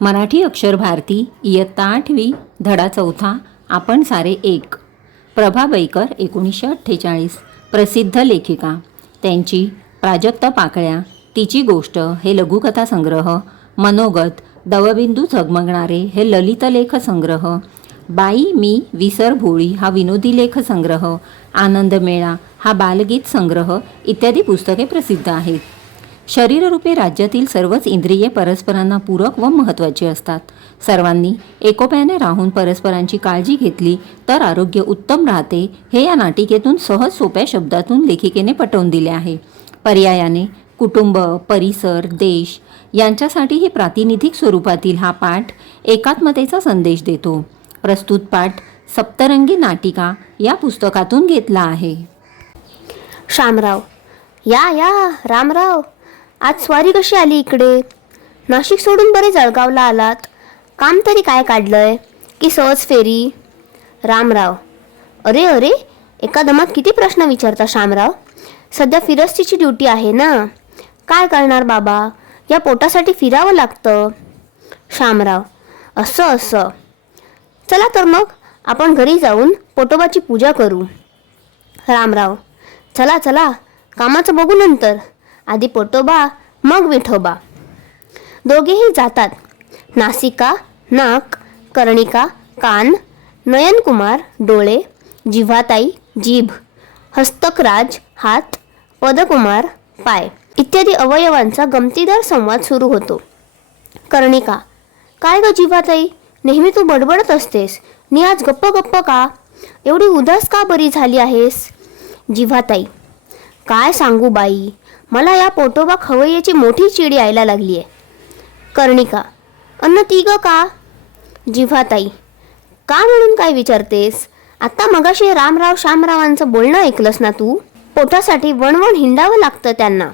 मराठी अक्षर भारती इयत्ता आठवी धडा चौथा आपण सारे एक. प्रभा बैकर एकोणीसशे अठ्ठेचाळीस. प्रसिद्ध लेखिका. त्यांची प्राजक्त पाकळ्या तिची गोष्ट हे लघुकथा संग्रह मनोगत दवबिंदू झगमगणारे हे ललितलेख संग्रह बाई मी विसर भोळी हा विनोदी लेख संग्रह आनंद मेळा हा बालगीत संग्रह इत्यादी पुस्तके प्रसिद्ध आहेत. शरीररूपी राज्यातील सर्वच इंद्रिये परस्परांना पूरक व महत्त्वाची असतात. सर्वांनी एकोप्याने राहून परस्परांची काळजी घेतली तर आरोग्य उत्तम राहते हे या नाटिकेतून सहज सोप्या शब्दातून लेखिकेने पटवून दिले आहे. पर्यायाने कुटुंब परिसर देश यांच्यासाठीही प्रातिनिधिक स्वरूपातील हा पाठ एकात्मतेचा संदेश देतो. प्रस्तुत पाठ सप्तरंगी नाटिका या पुस्तकातून घेतला आहे. शामराव. या या रामराव. आज स्वारी कशी आली इकडे? नाशिक सोडून बरे जळगावला आलात. काम तरी काय काढलंय? की सहज फेरी? रामराव. अरे अरे एका दमात किती प्रश्न विचारता शामराव? सध्या फिरस्तीची ड्युटी आहे ना? काय करणार बाबा? या पोटासाठी फिरावं लागतं. शामराव. असं असं. चला तर मग आपण घरी जाऊन पोटोबाची पूजा करू. रामराव. चला चला. कामाचं बघू नंतर. आधी पोटोबा मग विठोबा दोघेही जातात. नासिका नाक कर्णिका कान नयनकुमार डोळे जिव्हाताई जीभ हस्तकराज हात पदकुमार पाय. इत्यादी अवयवांचा गमतीदार संवाद सुरू होतो. कर्णिका काय ग जिव्हाताई? नेहमी तू बडबडत असतेस. नी आज गप्प गप्प का? एवढी उदास का बरी झाली आहेस? जिव्हाताई काय सांगू बाई? मला या पोटोबा खवय्याची मोठी चिड यायला लागली आहे. कर्णिका अन्न ती ग का? जिव्हाताई का म्हणून काय विचारतेस? आता मगाशी रामराव श्यामरावांचं बोलणं ऐकलंस ना तू? पोटासाठी वणवण हिंडावं लागतं त्यांना.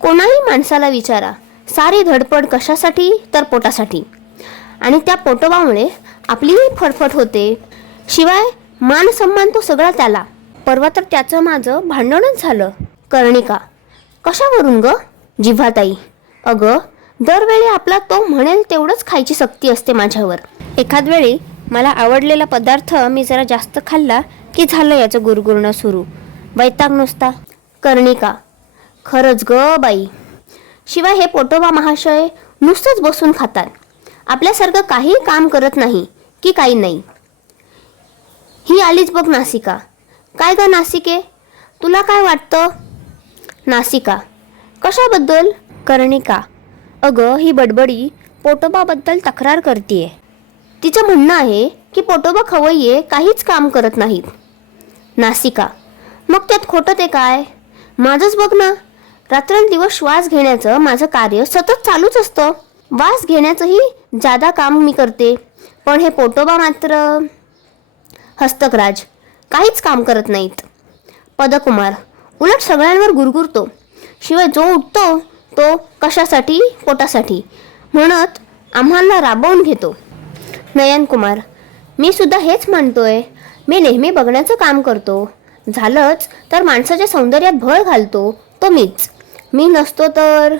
कोणाही माणसाला विचारा सारी धडपड कशासाठी? तर पोटासाठी. आणि त्या पोटोबामुळे आपलीही फटफट होते. शिवाय मान सन्मान तो सगळा त्याला. परवा तर त्याचं माझं भांडणच झालं. कर्णिका कशावरून ग? जिव्हाताई. अगं दरवेळी आपला तो म्हणेल तेवढंच खायची सक्ती असते माझ्यावर. एखाद वेळी मला आवडलेला पदार्थ मी जरा जास्त खाल्ला की झालं याचं गुरगुरणं सुरू. वैताग नुसता. कर्णिका. खरंच ग बाई. शिवाय हे पोटोबा महाशय नुसतंच बसून खातात. आपल्यासारखं काही काम करत नाही की काही नाही. ही आलीच बघ नासिका. काय ग नासिके? तुला काय वाटतं? नासिका. कशाबद्दल? कर्णिका. अगं ही बडबडी पोटोबाबद्दल तक्रार करतीये. तिचं म्हणणं आहे की पोटोबा खवय्ये काहीच काम करत नाहीत. नासिका. मग त्यात खोटं ते काय? माझंच बघ ना. रात्रंदिवस श्वास घेण्याचं माझं कार्य सतत चालूच असतं. वास घेण्याचंही जादा काम मी करते. पण हे पोटोबा मात्र हस्तकराज. काहीच काम करत नाहीत. पदकुमार. उलट सगळ्यांवर गुरगुरतो. शिवाय जो उठतो तो कशासाठी? पोटासाठी. म्हणत आम्हाला राबवून घेतो. नयनकुमार मी सुद्धा हेच म्हणतोय मी नेहमी बघण्याचं काम करतो. झालंच तर माणसाच्या सौंदर्यात भर घालतो. तो मीच. मी नसतो तर?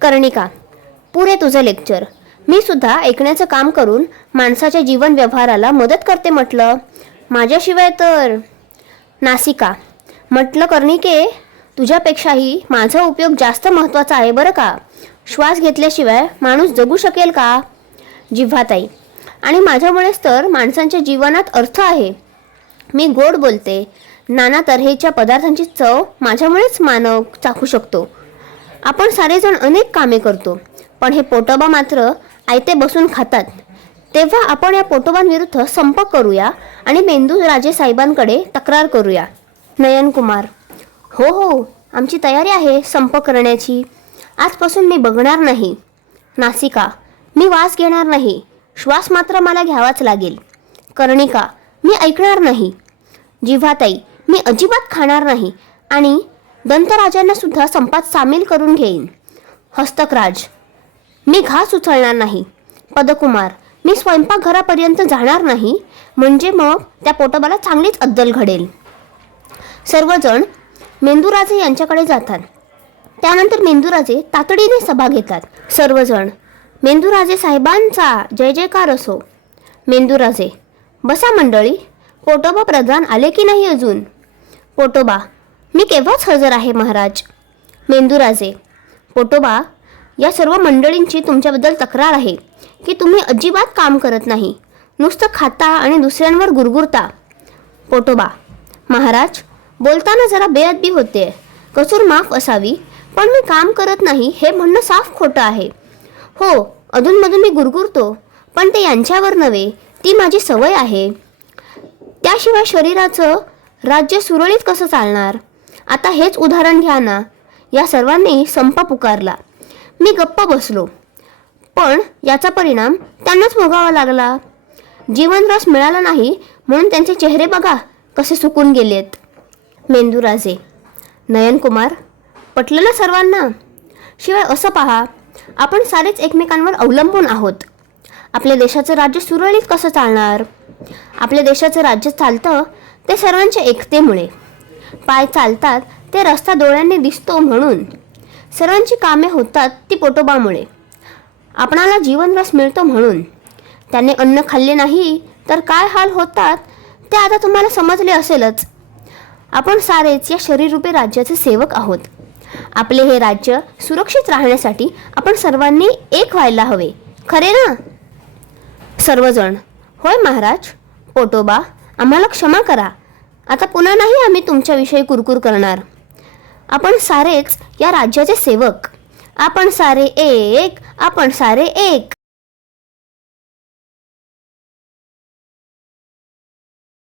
कर्णिका पुरे तुझं लेक्चर. मी सुद्धा ऐकण्याचं काम करून माणसाच्या जीवन व्यवहाराला मदत करते म्हटलं. माझ्याशिवाय तर? नासिका म्हटलं कर्णिके तुझ्यापेक्षाही माझा उपयोग जास्त महत्त्वाचा आहे बरं का? श्वास घेतल्याशिवाय माणूस जगू शकेल का? जिव्हाताई. आणि माझ्यामुळेच तर माणसांच्या जीवनात अर्थ आहे. मी गोड बोलते. नाना तऱ्हेच्या पदार्थांची चव माझ्यामुळेच मानव चाखू शकतो. आपण सारेजण अनेक कामे करतो पण हे पोटोबा मात्र आयते बसून खातात. तेव्हा आपण या पोटोबांविरुद्ध संप करूया आणि मेंदू राजे साहेबांकडे तक्रार करूया. नयनकुमार. हो हो आमची तयारी आहे संप करण्याची. आजपासून मी बघणार नाही. नासिका मी वास घेणार नाही. श्वास मात्र मला घ्यावाच लागेल. कर्णिका मी ऐकणार नाही. जिव्हाताई मी अजिबात खाणार नाही आणि दंतराजांना सुद्धा संपात सामील करून घेईन. हस्तकराज मी घास उचलणार नाही. पदकुमार मी स्वयंपाकघरापर्यंत जाणार नाही. म्हणजे मग त्या पोटोबाला चांगलीच अद्दल घडेल. सर्वजण मेंदूराजे यांच्याकडे जातात. त्यानंतर मेंदूराजे तातडीने सभा घेतात. सर्वजण मेंदूराजे साहेबांचा जय जयकार असो. मेंदूराजे बसा मंडळी पोटोबा प्रधान आले की नाही अजून? पोटोबा मी केव्हाच हजर आहे महाराज? मेंदूराजे पोटोबा या सर्व मंडळींची तुमच्याबद्दल तक्रार आहे की तुम्ही अजिबात काम करत नाही. नुसतं खाता आणि दुसऱ्यांवर गुरगुरता. पोटोबा महाराज बोलताना जरा बेअदबी होते. कसूर माफ असावी पण मी काम करत नाही हे म्हणणं साफ खोटं आहे. हो अधूनमधून मी गुरगुरतो पण ते यांच्यावर नव्हे ती माझी सवय आहे. त्याशिवाय शरीराचं राज्य सुरळीत कसं चालणार? आता हेच उदाहरण घ्या ना. या सर्वांनी संप पुकारला. मी गप्प बसलो. पण याचा परिणाम त्यांनाच भोगावा लागला. जीवनरस मिळाला नाही म्हणून त्यांचे चेहरे बघा कसे सुकून गेलेत. मेंदूराजे. नयनकुमार पटलं ना सर्वांना? शिवाय असं पहा आपण सारेच एकमेकांवर अवलंबून आहोत. आपल्या देशाचं राज्य सुरळीत कसं चालणार? आपल्या देशाचं राज्य चालतं ते सर्वांच्या एकतेमुळे. पाय चालतात ते रस्ता डोळ्यांनी दिसतो म्हणून. सर्वांची कामे होतात ती पोटोबामुळे. आपणाला जीवनरस मिळतो म्हणून. त्याने अन्न खाल्ले नाही तर काय हाल होतात ते आता तुम्हाला समजले असेलच. आपण सारेच या शरीररूपी राज्याचे सेवक आहोत. आपले हे राज्य सुरक्षित राहण्यासाठी आपण सर्वांनी एक व्हायला हवे. खरे ना? सर्वजण. होय महाराज? पोटोबा आम्हाला क्षमा करा. आता पुन्हा नाही आम्ही तुमच्याविषयी कुरकुर करणार. आपण सारेच या राज्याचे सेवक. आपण सारे एक आपण सारे एक.